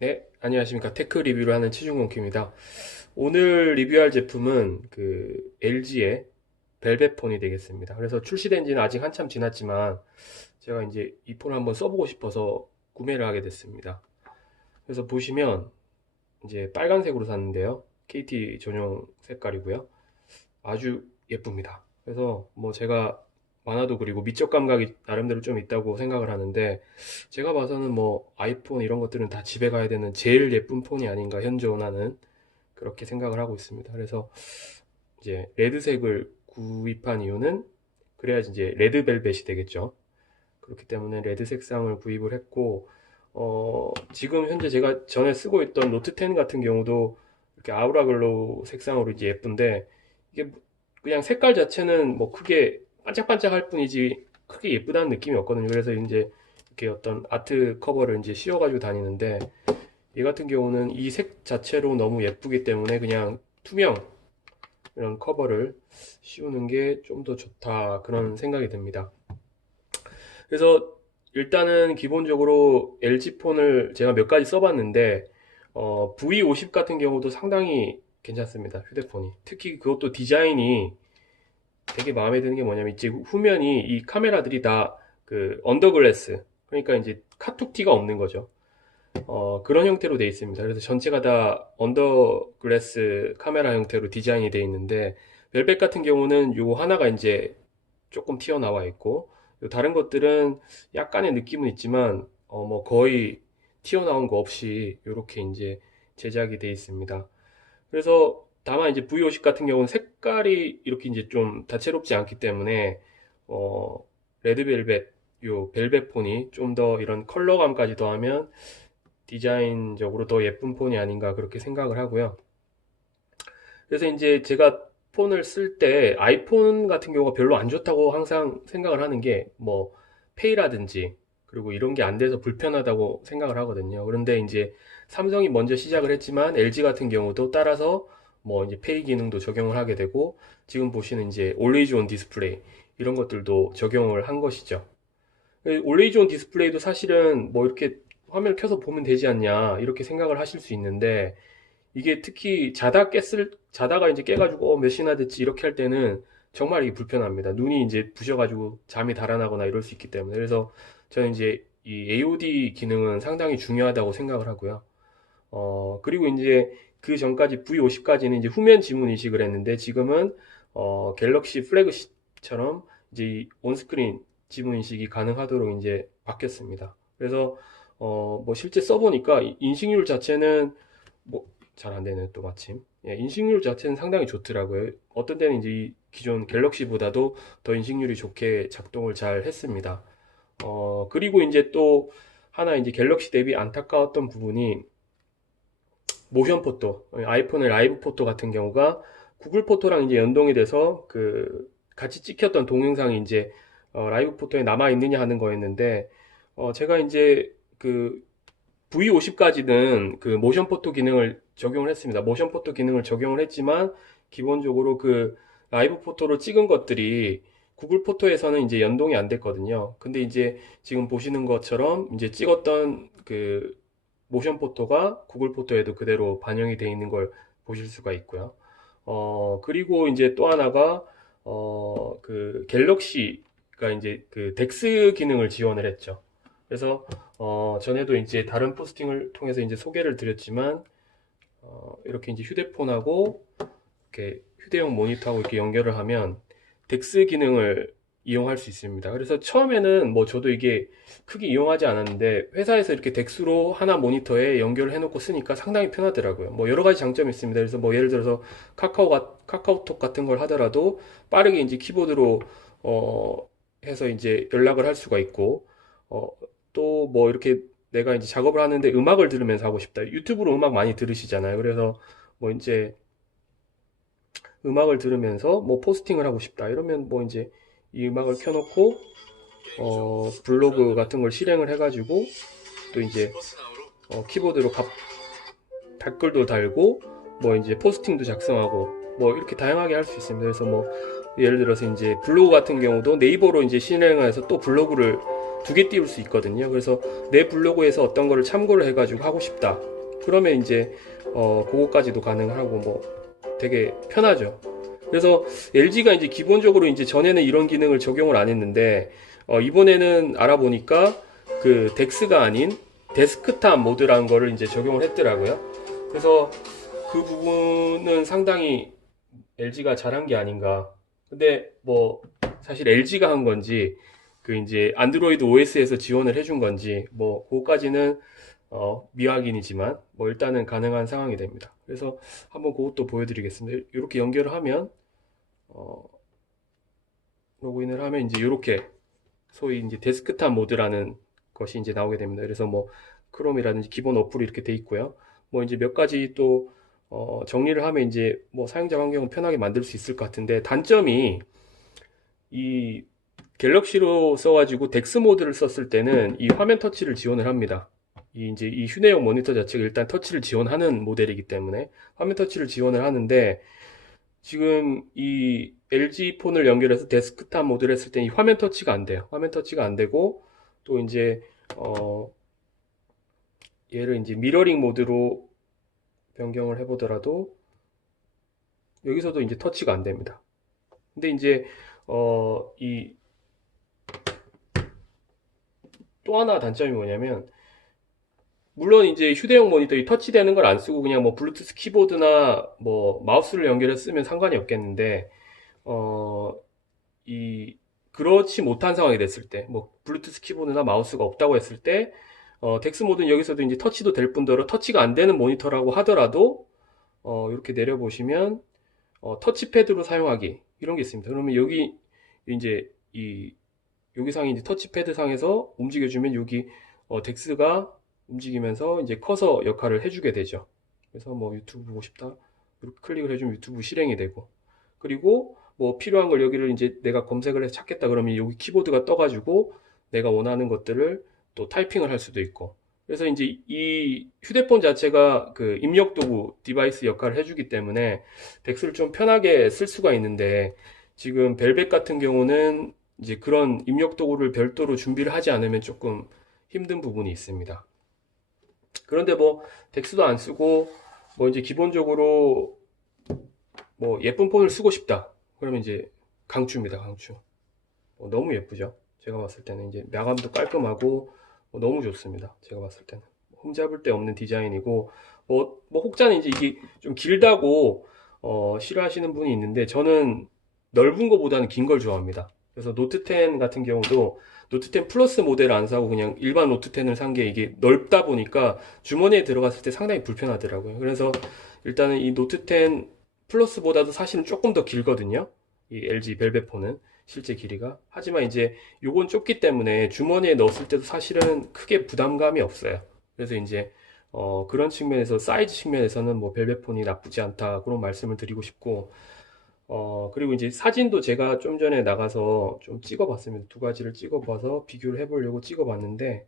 네, 안녕하십니까. 테크 리뷰를 하는 치중공입니다. 오늘 리뷰할 제품은 LG의 벨벳 폰이 되겠습니다. 그래서 출시된 지는 아직 한참 지났지만 제가 이제 이 폰을 한번 써보고 싶어서 구매를 하게 됐습니다. 그래서 보시면 이제 빨간색으로 샀는데요. KT 전용 색깔이고요. 아주 예쁩니다. 그래서 뭐 제가 만화도 그리고 미적 감각이 나름대로 좀 있다고 생각을 하는데 제가 봐서는 뭐 아이폰 이런 것들은 다 집에 가야 되는 제일 예쁜 폰이 아닌가 현존하는 그렇게 생각을 하고 있습니다. 그래서 이제 레드색을 구입한 이유는 그래야지 이제 레드벨벳이 되겠죠. 그렇기 때문에 레드 색상을 구입을 했고 지금 현재 제가 전에 쓰고 있던 노트 10 같은 경우도 이렇게 아우라 글로우 색상으로 이제 예쁜데 이게 그냥 색깔 자체는 뭐 크게 반짝반짝할 뿐이지 크게 예쁘다는 느낌이 없거든요. 그래서 이제 이렇게 어떤 아트 커버를 이제 씌워가지고 다니는데 이 같은 경우는 이 색 자체로 너무 예쁘기 때문에 그냥 투명 이런 커버를 씌우는 게 좀 더 좋다 그런 생각이 듭니다. 그래서 일단은 기본적으로 LG 폰을 제가 몇 가지 써봤는데 V50 같은 경우도 상당히 괜찮습니다. 휴대폰이. 특히 그것도 디자인이 되게 마음에 드는 게 뭐냐면 이제 후면이 이 카메라들이 다 그 언더글래스 그러니까 이제 카툭티가 없는 거죠. 그런 형태로 되어 있습니다. 그래서 전체가 다 언더글래스 카메라 형태로 디자인이 되어 있는데 벨벳 같은 경우는 요 하나가 이제 조금 튀어나와 있고 다른 것들은 약간의 느낌은 있지만 뭐 거의 튀어나온 거 없이 이렇게 이제 제작이 되어 있습니다. 그래서 다만 이제 V50 같은 경우는 색깔이 이렇게 이제 좀 다채롭지 않기 때문에 어, 레드벨벳 요 벨벳 폰이 좀 더 이런 컬러감까지 더하면 디자인적으로 더 예쁜 폰이 아닌가 그렇게 생각을 하고요. 그래서 이제 제가 폰을 쓸 때 아이폰 같은 경우가 별로 안 좋다고 항상 생각을 하는 게 뭐 페이라든지 그리고 이런 게 안 돼서 불편하다고 생각을 하거든요. 그런데 이제 삼성이 먼저 시작을 했지만 LG 같은 경우도 따라서 뭐 이제 페이 기능도 적용을 하게 되고 지금 보시는 이제 올웨이즈 온 디스플레이 이런 것들도 적용을 한 것이죠. 올웨이즈 온 디스플레이도 사실은 뭐 이렇게 화면을 켜서 보면 되지 않냐 이렇게 생각을 하실 수 있는데 이게 특히 자다가 이제 깨가지고 몇 시나 됐지 이렇게 할 때는 정말 이게 불편합니다. 눈이 이제 부셔가지고 잠이 달아나거나 이럴 수 있기 때문에. 그래서 저는 이제 이 AOD 기능은 상당히 중요하다고 생각을 하고요. 그리고 이제 그 전까지 V50까지는 이제 후면 지문 인식을 했는데 지금은 갤럭시 플래그십처럼 이제 이 온스크린 지문 인식이 가능하도록 이제 바뀌었습니다. 그래서 뭐 실제 써보니까 인식률 자체는 뭐 잘 안 되는 또 마침 인식률 자체는 상당히 좋더라고요. 어떤 때는 이제 이 기존 갤럭시보다도 더 인식률이 좋게 작동을 잘 했습니다. 그리고 이제 또 하나 이제 갤럭시 대비 안타까웠던 부분이 모션 포토, 아이폰의 라이브 포토 같은 경우가 구글 포토랑 이제 연동이 돼서 그 같이 찍혔던 동영상이 이제 라이브 포토에 남아 있느냐 하는 거였는데 제가 이제 그 V50까지는 그 모션 포토 기능을 적용을 했습니다. 모션 포토 기능을 적용을 했지만 기본적으로 그 라이브 포토로 찍은 것들이 구글 포토에서는 이제 연동이 안 됐거든요. 근데 이제 지금 보시는 것처럼 이제 찍었던 그 모션 포토가 구글 포토에도 그대로 반영이 되어 있는 걸 보실 수가 있고요. 그리고 이제 또 하나가 그 갤럭시가 이제 그 덱스 기능을 지원을 했죠. 그래서 전에도 이제 다른 포스팅을 통해서 이제 소개를 드렸지만 이렇게 이제 휴대폰하고 이렇게 휴대용 모니터하고 이렇게 연결을 하면 덱스 기능을 이용할 수 있습니다. 그래서 처음에는 뭐 저도 이게 크게 이용하지 않았는데 회사에서 이렇게 덱스로 하나 모니터에 연결을 해놓고 쓰니까 상당히 편하더라고요. 뭐 여러 가지 장점이 있습니다. 그래서 뭐 예를 들어서 카카오톡 같은 걸 하더라도 빠르게 이제 키보드로 해서 이제 연락을 할 수가 있고 또 뭐 이렇게 내가 이제 작업을 하는데 음악을 들으면서 하고 싶다. 유튜브로 음악 많이 들으시잖아요. 그래서 뭐 이제 음악을 들으면서 뭐 포스팅을 하고 싶다. 이러면 뭐 이제 이 음악을 켜놓고 블로그 같은 걸 실행을 해가지고 또 이제 키보드로 댓글도 달고 뭐 이제 포스팅도 작성하고 뭐 이렇게 다양하게 할 수 있습니다. 그래서 뭐 예를 들어서 이제 블로그 같은 경우도 네이버로 이제 실행을 해서 또 블로그를 두 개 띄울 수 있거든요. 그래서 내 블로그에서 어떤 거를 참고를 해가지고 하고 싶다. 그러면 이제 그거까지도 가능하고 뭐 되게 편하죠. 그래서 LG가 이제 기본적으로 이제 전에는 이런 기능을 적용을 안 했는데 이번에는 알아보니까 그 덱스가 아닌 데스크탑 모드라는 거를 이제 적용을 했더라고요. 그래서 그 부분은 상당히 LG가 잘한 게 아닌가. 근데 뭐 사실 LG가 한 건지 그 이제 안드로이드 OS에서 지원을 해준 건지 뭐 그거까지는 미확인이지만 뭐 일단은 가능한 상황이 됩니다. 그래서 한번 그것도 보여드리겠습니다. 이렇게 연결을 하면 어, 로그인을 하면 이제 이렇게 소위 이제 데스크탑 모드라는 것이 이제 나오게 됩니다. 그래서 뭐 크롬이라든지 기본 어플이 이렇게 돼 있고요. 뭐 이제 몇 가지 또 정리를 하면 이제 뭐 사용자 환경을 편하게 만들 수 있을 것 같은데 단점이 이 갤럭시로 써가지고 덱스 모드를 썼을 때는 이 화면 터치를 지원을 합니다. 이 이제 이 휴대용 모니터 자체가 일단 터치를 지원하는 모델이기 때문에 화면 터치를 지원을 하는데 지금 이 LG 폰을 연결해서 데스크탑 모드를 했을 때 이 화면 터치가 안 돼요. 화면 터치가 안 되고 또 이제 얘를 이제 미러링 모드로 변경을 해보더라도 여기서도 이제 터치가 안 됩니다. 근데 이제 이 또 하나 단점이 뭐냐면 물론 이제 휴대용 모니터 이 터치되는 걸 안 쓰고 그냥 뭐 블루투스 키보드나 뭐 마우스를 연결해 쓰면 상관이 없겠는데 어, 이 그렇지 못한 상황이 됐을 때, 뭐 블루투스 키보드나 마우스가 없다고 했을 때, 덱스 모드는 여기서도 이제 터치도 될 뿐더러 터치가 안 되는 모니터라고 하더라도 이렇게 내려 보시면 터치패드로 사용하기 이런 게 있습니다. 그러면 여기 이제 이 여기 상이 이제 터치패드 상에서 움직여주면 여기 덱스가 움직이면서 이제 커서 역할을 해주게 되죠. 그래서 뭐 유튜브 보고 싶다 이렇게 클릭을 해주면 유튜브 실행이 되고 그리고 뭐 필요한 걸 여기를 이제 내가 검색을 해서 찾겠다 그러면 여기 키보드가 떠가지고 내가 원하는 것들을 또 타이핑을 할 수도 있고 그래서 이제 이 휴대폰 자체가 그 입력 도구 디바이스 역할을 해주기 때문에 덱스를 좀 편하게 쓸 수가 있는데 지금 벨벳 같은 경우는 이제 그런 입력 도구를 별도로 준비를 하지 않으면 조금 힘든 부분이 있습니다. 그런데 뭐 덱스도 안 쓰고 뭐 이제 기본적으로 뭐 예쁜 폰을 쓰고 싶다. 그러면 이제 강추입니다, 강추. 너무 예쁘죠. 제가 봤을 때는 이제 마감도 깔끔하고 너무 좋습니다. 제가 봤을 때는 흠잡을 데 없는 디자인이고 뭐 혹자는 이제 이게 좀 길다고 싫어하시는 분이 있는데 저는 넓은 거보다는 긴 걸 좋아합니다. 그래서 노트 10 같은 경우도 노트 10 플러스 모델을 안 사고 그냥 일반 노트 10을 산 게 이게 넓다 보니까 주머니에 들어갔을 때 상당히 불편하더라고요. 그래서 일단은 이 노트 10 플러스보다도 사실은 조금 더 길거든요. 이 LG 벨벳 폰은 실제 길이가. 하지만 이제 요건 좁기 때문에 주머니에 넣었을 때도 사실은 크게 부담감이 없어요. 그래서 이제 그런 측면에서 사이즈 측면에서는 뭐 벨벳 폰이 나쁘지 않다 그런 말씀을 드리고 싶고 그리고 이제 사진도 제가 좀 전에 나가서 좀 찍어봤습니다. 두 가지를 찍어봐서 비교를 해보려고 찍어봤는데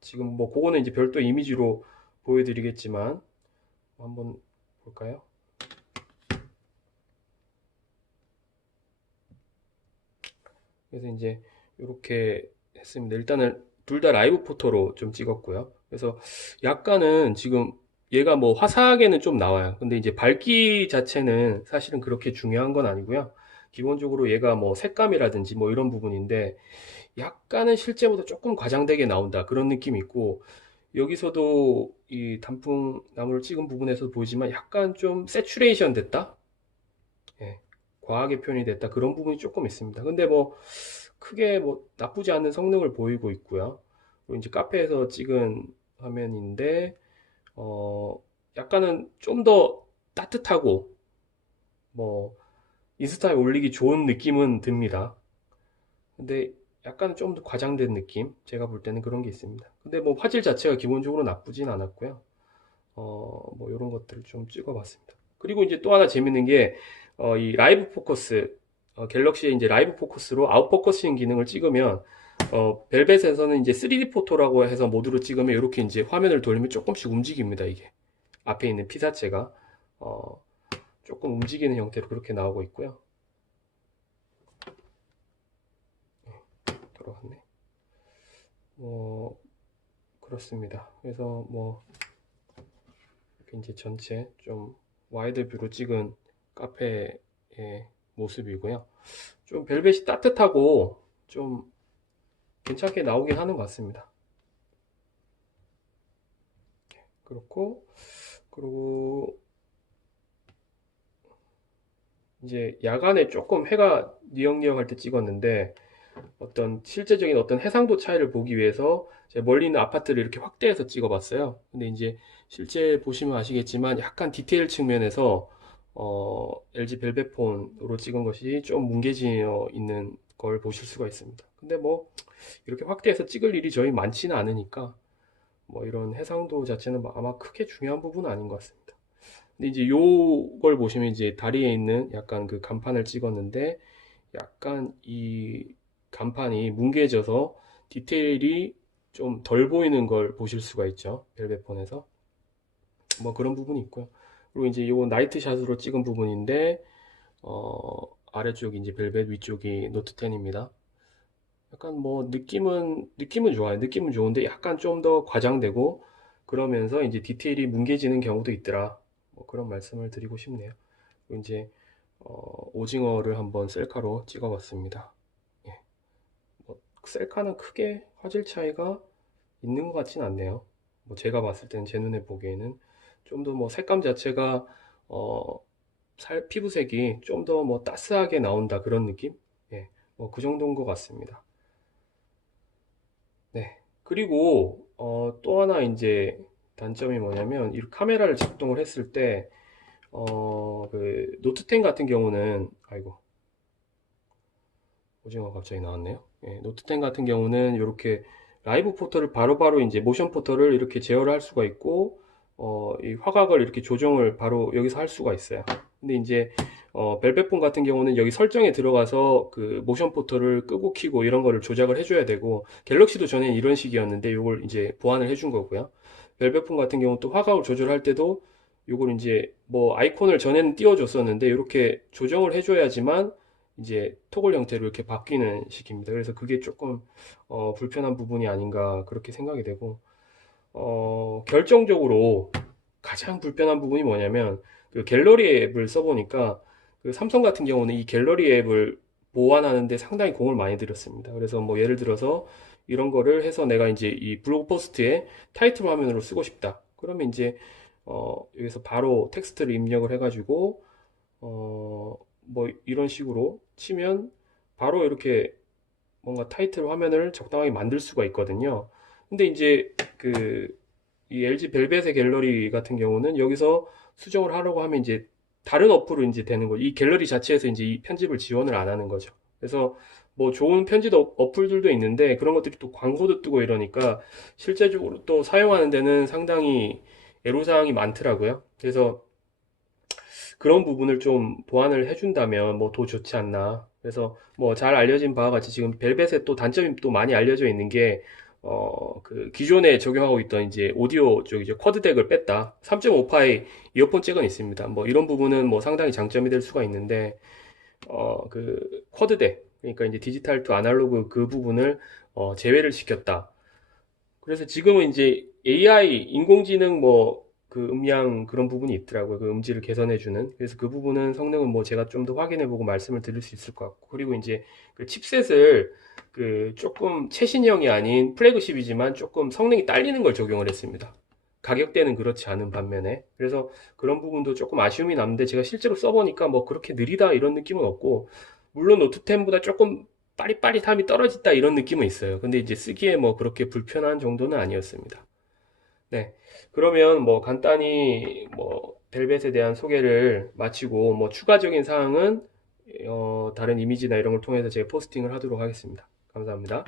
지금 뭐 그거는 이제 별도 이미지로 보여드리겠지만 한번 볼까요? 그래서 이제 이렇게 했습니다. 일단은 둘 다 라이브 포토로 좀 찍었고요. 그래서 약간은 지금 얘가 뭐 화사하게는 좀 나와요. 근데 이제 밝기 자체는 사실은 그렇게 중요한 건 아니고요. 기본적으로 얘가 뭐 색감이라든지 뭐 이런 부분인데 약간은 실제보다 조금 과장되게 나온다. 그런 느낌이 있고 여기서도 이 단풍 나무를 찍은 부분에서 보이지만 약간 좀 세츄레이션 됐다? 예, 과하게 표현이 됐다. 그런 부분이 조금 있습니다. 근데 뭐 크게 뭐 나쁘지 않은 성능을 보이고 있고요. 그리고 이제 카페에서 찍은 화면인데 약간은 좀 더 따뜻하고 뭐 인스타에 올리기 좋은 느낌은 듭니다. 근데 약간 좀 더 과장된 느낌? 제가 볼 때는 그런 게 있습니다. 근데 뭐 화질 자체가 기본적으로 나쁘진 않았고요. 뭐 이런 것들을 좀 찍어봤습니다. 그리고 이제 또 하나 재밌는 게, 이 라이브 포커스, 갤럭시의 이제 라이브 포커스로 아웃포커싱 기능을 찍으면, 벨벳에서는 이제 3D 포토라고 해서 모드로 찍으면 이렇게 이제 화면을 돌리면 조금씩 움직입니다, 이게. 앞에 있는 피사체가. 조금 움직이는 형태로 그렇게 나오고 있고요. 돌아갔네. 뭐 그렇습니다. 그래서 뭐 이렇게 이제 전체 좀 와이드 뷰로 찍은 카페의 모습이고요. 좀 벨벳이 따뜻하고 좀 괜찮게 나오긴 하는 것 같습니다. 그렇고, 그리고 이제 야간에 조금 해가 뉘엿뉘엿 할 때 찍었는데 어떤 실제적인 어떤 해상도 차이를 보기 위해서 제가 멀리 있는 아파트를 이렇게 확대해서 찍어봤어요. 근데 이제 실제 보시면 아시겠지만 약간 디테일 측면에서 LG 벨벳폰으로 찍은 것이 좀 뭉개져 있는 걸 보실 수가 있습니다. 근데 뭐 이렇게 확대해서 찍을 일이 저희 많지는 않으니까 뭐 이런 해상도 자체는 뭐 아마 크게 중요한 부분은 아닌 것 같습니다. 근데 이제 요걸 보시면 이제 다리에 있는 약간 그 간판을 찍었는데 약간 이 간판이 뭉개져서 디테일이 좀 덜 보이는 걸 보실 수가 있죠. 벨벳폰에서. 뭐 그런 부분이 있고요. 그리고 이제 요거 나이트샷으로 찍은 부분인데 아래쪽이 이제 벨벳, 위쪽이 노트 10입니다. 약간 뭐 느낌은 좋아요. 느낌은 좋은데 약간 좀 더 과장되고 그러면서 이제 디테일이 뭉개지는 경우도 있더라. 뭐 그런 말씀을 드리고 싶네요. 그리고 이제 오징어를 한번 셀카로 찍어봤습니다. 예, 뭐 셀카는 크게 화질 차이가 있는 것 같진 않네요. 뭐 제가 봤을 때는 제 눈에 보기에는 좀 더 뭐 색감 자체가 어, 피부색이 좀 더 뭐 따스하게 나온다 그런 느낌? 예, 뭐 그 정도인 것 같습니다. 네. 그리고 또 하나 이제 단점이 뭐냐면 이 카메라를 작동을 했을 때 그 노트 10 같은 경우는 아이고 오징어 갑자기 나왔네요. 예, 노트 10 같은 경우는 이렇게 라이브 포터를 바로바로 이제 모션 포터를 이렇게 제어를 할 수가 있고 이 화각을 이렇게 조정을 바로 여기서 할 수가 있어요. 근데 이제 벨벳폰 같은 경우는 여기 설정에 들어가서 그 모션 포터를 끄고 켜고 이런 거를 조작을 해줘야 되고 갤럭시도 전엔 이런 식이었는데 이걸 이제 보완을 해준 거고요. 벨벳폰 같은 경우 또 화각을 조절할 때도 이걸 이제 뭐 아이콘을 전에는 띄워줬었는데 이렇게 조정을 해줘야지만 이제 토글 형태로 이렇게 바뀌는 식입니다. 그래서 그게 조금 불편한 부분이 아닌가 그렇게 생각이 되고 결정적으로 가장 불편한 부분이 뭐냐면 그 갤러리 앱을 써보니까 그 삼성 같은 경우는 이 갤러리 앱을 보완하는데 상당히 공을 많이 들였습니다. 그래서 뭐 예를 들어서 이런 거를 해서 내가 이제 이 블로그 포스트에 타이틀 화면으로 쓰고 싶다. 그러면 이제 여기서 바로 텍스트를 입력을 해가지고 뭐 이런 식으로 치면 바로 이렇게 뭔가 타이틀 화면을 적당하게 만들 수가 있거든요. 근데 이제 그 이 LG 벨벳의 갤러리 같은 경우는 여기서 수정을 하려고 하면 이제 다른 어플로 이제 되는 거죠. 이 갤러리 자체에서 이제 이 편집을 지원을 안 하는 거죠. 그래서 뭐 좋은 편집 어플들도 있는데 그런 것들이 또 광고도 뜨고 이러니까 실제적으로 또 사용하는 데는 상당히 애로사항이 많더라고요. 그래서 그런 부분을 좀 보완을 해준다면 뭐 더 좋지 않나. 그래서 뭐 잘 알려진 바와 같이 지금 벨벳의 또 단점이 또 많이 알려져 있는 게, 그 기존에 적용하고 있던 이제 오디오 쪽이죠. 쿼드 덱을 뺐다. 3.5파이 이어폰 잭은 있습니다. 뭐 이런 부분은 뭐 상당히 장점이 될 수가 있는데, 그 쿼드 덱, 그러니까 이제 디지털 투 아날로그 그 부분을 제외를 시켰다. 그래서 지금은 이제 AI, 인공지능 뭐 그 음량 그런 부분이 있더라고요. 그 음질을 개선해주는. 그래서 그 부분은 성능은 뭐 제가 좀 더 확인해보고 말씀을 드릴 수 있을 것 같고. 그리고 이제 그 칩셋을 그 조금 최신형이 아닌 플래그십이지만 조금 성능이 딸리는 걸 적용을 했습니다. 가격대는 그렇지 않은 반면에. 그래서 그런 부분도 조금 아쉬움이 남는데 제가 실제로 써보니까 뭐 그렇게 느리다 이런 느낌은 없고, 물론 노트 10보다 조금 빠릿빠릿함이 떨어졌다 이런 느낌은 있어요. 근데 이제 쓰기에 뭐 그렇게 불편한 정도는 아니었습니다. 네. 그러면 뭐 간단히 뭐 벨벳에 대한 소개를 마치고 뭐 추가적인 사항은 다른 이미지나 이런 걸 통해서 제가 포스팅을 하도록 하겠습니다. 감사합니다.